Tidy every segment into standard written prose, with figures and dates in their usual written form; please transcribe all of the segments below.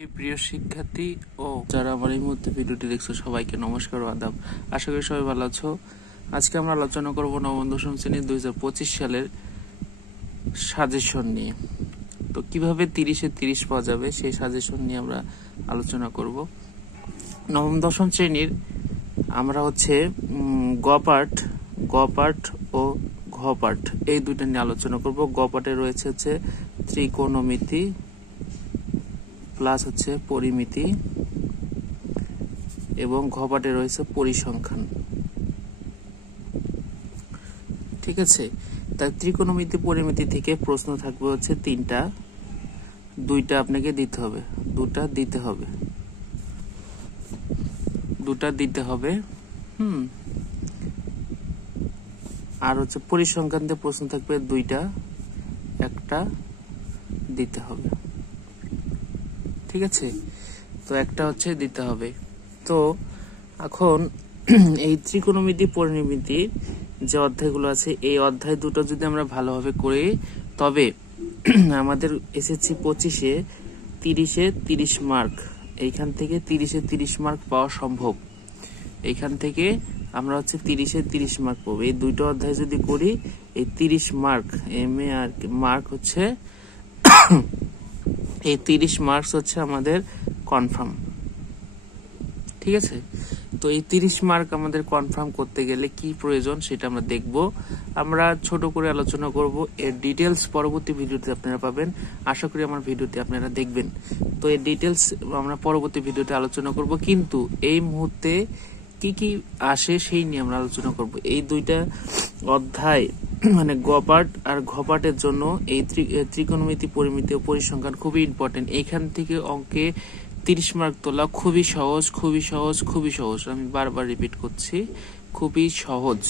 প্রিয় শিক্ষার্থী ও যারা আমার এই মুহূর্তে ভিডিওটি দেখছো সবাইকে নমস্কার ও আদাব। আশা করি সবাই ভালো আছো। আজকে আমরা আলোচনা করব নবম দশম শ্রেণীর 2025 সালের সাজেশন নিয়ে। তো কিভাবে 30-এ 30 পাওয়া যাবে সেই সাজেশন নিয়ে আমরা আলোচনা করব। নবম দশম শ্রেণীর আমরা গ পার্ট ও ঘ পার্ট এই দুইটা নিয়ে আলোচনা করব। গ পার্টে রয়েছে ত্রিকোণমিতি প্লাস পরিমিতি এবং ঘ পার্টে রয়েছে পরিসংখ্যান। ঠিক আছে, তাই ত্রিকোণমিতি পরিমিতি থেকে প্রশ্ন থাকবে তিনটা, দুইটা আপনাকে দিতে হবে, দুটা দিতে হবে। আর পরিসংখ্যান থেকে প্রশ্ন থাকবে দুইটা, একটা দিতে হবে। ঠিক আছে, তো একটা দিতে হবে। তো এখন এই ত্রিকোণমিতি পরিমিতি যে অধ্যায়গুলো আছে এই অধ্যায় দুটো যদি আমরা ভালোভাবে করি তবে আমাদের এসএসসি 25-এ 30-এ 30 মার্ক, এইখান থেকে 30-এ 30 মার্ক পাওয়া সম্ভব। এইখান থেকে আমরা 30-এ 30 মার্ক পাবো। এই দুটো অধ্যায় যদি করি এই 30 মার্ক মার্ক এই 30 মার্কস আমাদের কনফার্ম। ঠিক আছে, তো এই 30 মার্ক আমাদের কনফার্ম করতে গেলে কি প্রয়োজন সেটা আমরা দেখব। আমরা ছোট করে আলোচনা করব, এর ডিটেলস পরবর্তী ভিডিওতে আপনারা পাবেন। আশা করি আমার ভিডিওটি আপনারা দেখবেন। তো এর ডিটেলস আমরা পরবর্তী ভিডিওতে আলোচনা করব, কিন্তু এই মুহূর্তে কি কি আসে সেই নিয়ে আমরা আলোচনা করব। এই দুইটা অধ্যায় মানে গ পার্ট আর ঘ পার্টের জন্য এই ত্রিকোণমিতি পরিমিতি ও পরিসংখ্যান খুবই ইম্পর্টেন্ট। এইখান থেকে অঙ্কে 30 মার্ক তোলা খুবই সহজ। আমি বারবার রিপিট করছি, খুবই সহজ।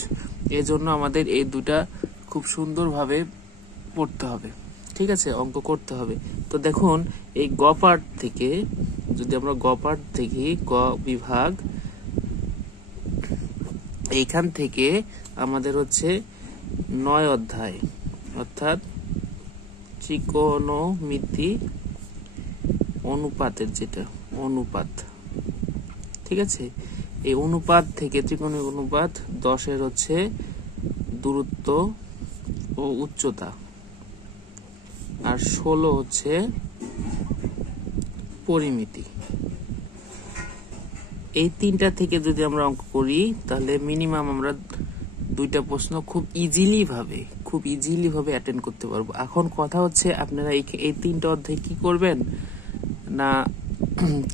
এজন্য আমাদের এই দুটা খুব সুন্দরভাবে পড়তে হবে। ঠিক আছে, অঙ্ক করতে হবে। তো দেখুন, এই গ পার্ট থেকে যদি আমরা গ বিভাগ, এইখান থেকে আমাদের 9 অধ্যায়, অর্থাৎ ত্রিকোণমিতি অনুপাতের অনুপাত। ঠিক আছে, এই অনুপাত থেকে ত্রিকোণের অনুপাত 10-এর দূরত্ব ও উচ্চতা, আর 16 পরিমিতি। এই তিনটা থেকে যদি আমরা অঙ্ক করি তাহলে মিনিমাম আমরা দুইটা প্রশ্ন খুব ইজিলি ভাবে অ্যাটেন্ড করতে পারবো। এখন কথা আপনারা এই তিনটা অধ্যায় কি করবেন না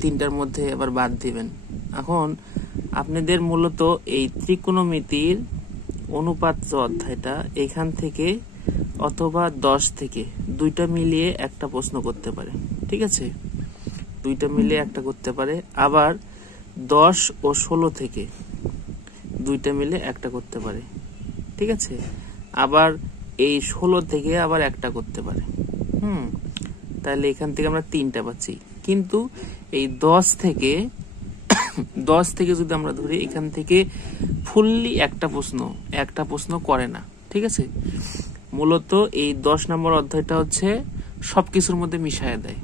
তিনটার মধ্যে আবার বাদ দিবেন। এখন আপনাদের মূলত এই ত্রিকোণমিতির অনুপাত অধ্যায়টা এখান থেকে অথবা 10 থেকে দুইটা মিলিয়ে একটা প্রশ্ন করতে পারে। ঠিক আছে, দুইটা মিলিয়ে একটা করতে পারে। আবার 10 ও 16 থেকে দুইটা মিলে একটা করতে পারে। ঠিক আছে, আবার এই 16 থেকে আবার একটা করতে পারে। তাহলে এখান থেকে আমরা তিনটা পাচ্ছি। কিন্তু এই 10 থেকে যদি আমরা ধরি, এখান থেকে ফুললি একটা প্রশ্ন করে না। ঠিক আছে, মূলত এই 10 নম্বর অধ্যায়টা সবকিছুর মধ্যে মিশায় দেয়,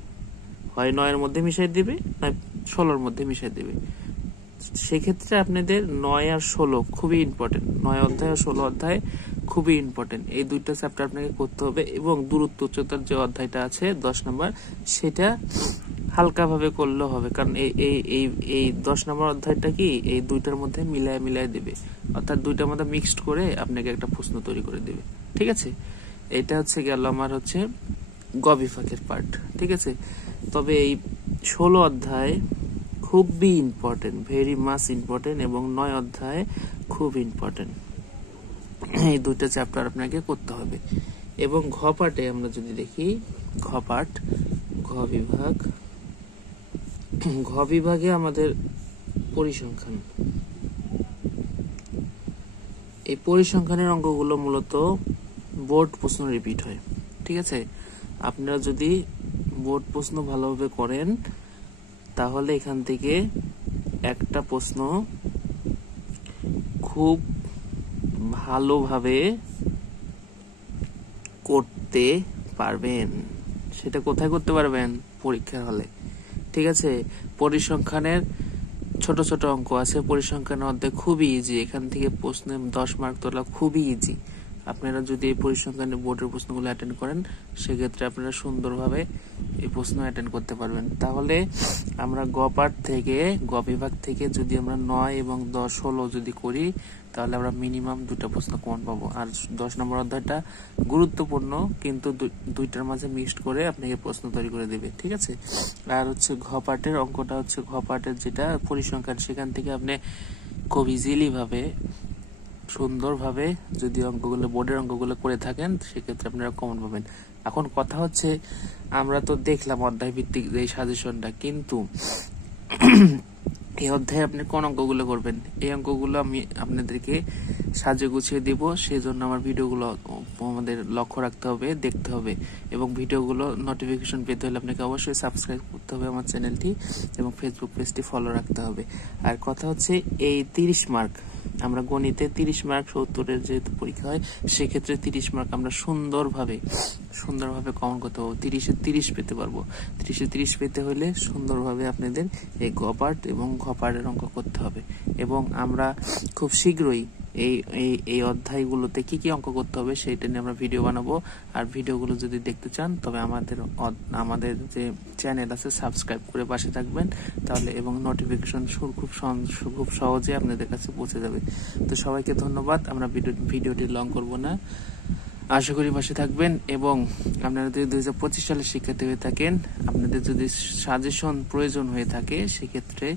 হয় 9-এর মধ্যে মিশাই দিবে, নয় 16-এর মধ্যে মিশাই দিবে। সেক্ষেত্রে আপনাদের 9 আর 16 খুবই ইম্পর্টেন্ট। 9 অধ্যায় আর 16 অধ্যায় খুবই ইম্পর্টেন্ট। এই দুইটা চ্যাপ্টার আপনাকে করতে হবে। এবং দূরত্ব উচ্চতার যে অধ্যায়টা আছে 10 নম্বর, সেটা হালকা ভাবে করলেও হবে, কারণ এই 10 নম্বর অধ্যায়টা কি এই দুইটার মধ্যে মিলায় দেবে, অর্থাৎ দুইটার মধ্যে মিক্সড করে আপনাকে একটা প্রশ্ন তৈরি করে দেবে। ঠিক আছে, এটা গেল আমার গ বিভাগের পার্ট। ঠিক আছে, তবে এই 16 অধ্যায় খুবই ইম্পর্টেন্ট, ভেরি মাচ ইম্পর্টেন্ট, এবং 9 অধ্যায় খুব ইম্পর্টেন্ট। এই দুইটা চ্যাপ্টার আপনাকে করতে হবে। এবং ঘ পার্টে আমরা যদি দেখি, ঘ বিভাগে আমাদের পরিসংখ্যান, এই পরিসংখ্যানের অঙ্কগুলো মূলত বোর্ড প্রশ্ন রিপিট হয়। ঠিক আছে, আপনারা যদি বোর্ড প্রশ্ন ভালোভাবে করেন তাহলে এখান থেকে একটা প্রশ্ন খুব ভালোভাবে করতে পারবেন। সেটা কোথায় করতে পারবেন? পরীক্ষার হলে। ঠিক আছে। পরিসংখ্যানের ছোট ছোট অঙ্ক আছে, পরিসংখ্যানের অধ্যায় খুবই ইজি, এখান থেকে প্রশ্নে 10 মার্ক তোলা খুবই ইজি। আপনারা যদি এই পরিসংখ্যানের বোর্ডের প্রশ্নগুলো অ্যাটেন্ড করেন সেক্ষেত্রে আপনারা সুন্দরভাবে এই প্রশ্ন অ্যাটেন্ড করতে পারবেন। তাহলে আমরা গ পার্ট থেকে, গ বিভাগ থেকে যদি আমরা 9 এবং 10, 16 যদি করি তাহলে আমরা মিনিমাম 2টা প্রশ্ন কমন পাবো। আর 10 নম্বর অধ্যায়টা গুরুত্বপূর্ণ, কিন্তু দুইটার মাঝে মিক্সড করে আপনাকে প্রশ্ন তৈরি করে দেবে, ঠিক আছে। আর হচ্ছে ঘ পার্টের অঙ্কটা হচ্ছে, ঘ পার্টের যেটা পরিসংখ্যান, সেখান থেকে আপনি খুব ইজিলি ভাবে, সুন্দরভাবে যদি অঙ্কগুলো, বোর্ডের অঙ্কগুলো করে থাকেন সেক্ষেত্রে আপনারা কমন পাবেন। এখন কথা হচ্ছে, আমরা তো দেখলাম অধ্যায় ভিত্তিক এই সাজেশনটা, কিন্তু এই অধ্যায়ে আপনি কোন অঙ্কগুলো করবেন, এই অঙ্কগুলো আমি আপনাদেরকে সাজিয়ে গুছিয়ে দিব। সেই জন্য আমার ভিডিওগুলো আমাদের লক্ষ্য রাখতে হবে, দেখতে হবে, এবং ভিডিওগুলো নোটিফিকেশন পেতে হলে আপনাকে অবশ্যই সাবস্ক্রাইব করতে হবে আমার চ্যানেলটি, এবং ফেসবুক পেজটি ফলো রাখতে হবে। আর কথা হচ্ছে, এই 30 মার্ক আমরা গণিতে 30 মার্ক 70-এর যেহেতু পরীক্ষা হয়, সেক্ষেত্রে 30 মার্ক আমরা সুন্দরভাবে কমন করতে পারবো, 30-এ 30 পেতে পারবো। 30-এ 30 পেতে হলে সুন্দরভাবে আপনাদের এই গ পার্ট এবং ঘ পার্টের অঙ্ক করতে হবে। এবং আমরা খুব শীঘ্রই এই অধ্যায়গুলোতে কি কি অঙ্ক করতে হবে সেইটা নিয়ে আমরা ভিডিও বানাবো। আর ভিডিওগুলো যদি দেখতে চান তবে আমাদের যে চ্যানেল আছে সাবস্ক্রাইব করে পাশে থাকবেন, তাহলে, এবং নোটিফিকেশন খুব সহজে আপনাদের কাছে পৌঁছে যাবে। তো সবাইকে ধন্যবাদ, আমরা ভিডিওটি লং করব না, আশা করি পাশে থাকবেন। এবং আপনারা যদি 2025 সালের শিক্ষার্থী হয়ে থাকেন, আপনাদের যদি সাজেশন প্রয়োজন হয়ে থাকে সেক্ষেত্রে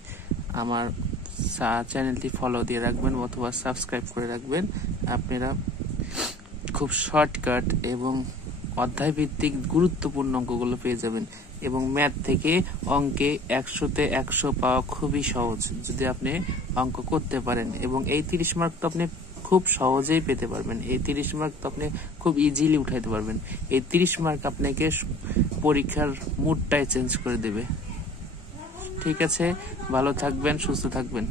আমার চ্যানেলটি ফলো দিয়ে রাখবেন অথবা সাবস্ক্রাইব করে রাখবেন। আপনারা খুব শর্টকাট এবং অধ্যায় ভিত্তিক গুরুত্বপূর্ণ অঙ্কগুলো পেয়ে যাবেন। এবং ম্যাথ থেকে অঙ্কে 100-তে 100 পাওয়া খুবই সহজ যদি আপনি অঙ্ক করতে পারেন। এবং এই 30 মার্ক তো আপনি খুব সহজেই পেতে পারবেন, এই 30 মার্ক তো আপনি খুব ইজিলি উঠাইতে পারবেন। এই 30 মার্ক আপনাকে পরীক্ষার মুডটাই চেঞ্জ করে দেবে। ঠিক আছে, ভালো থাকবেন, সুস্থ থাকবেন।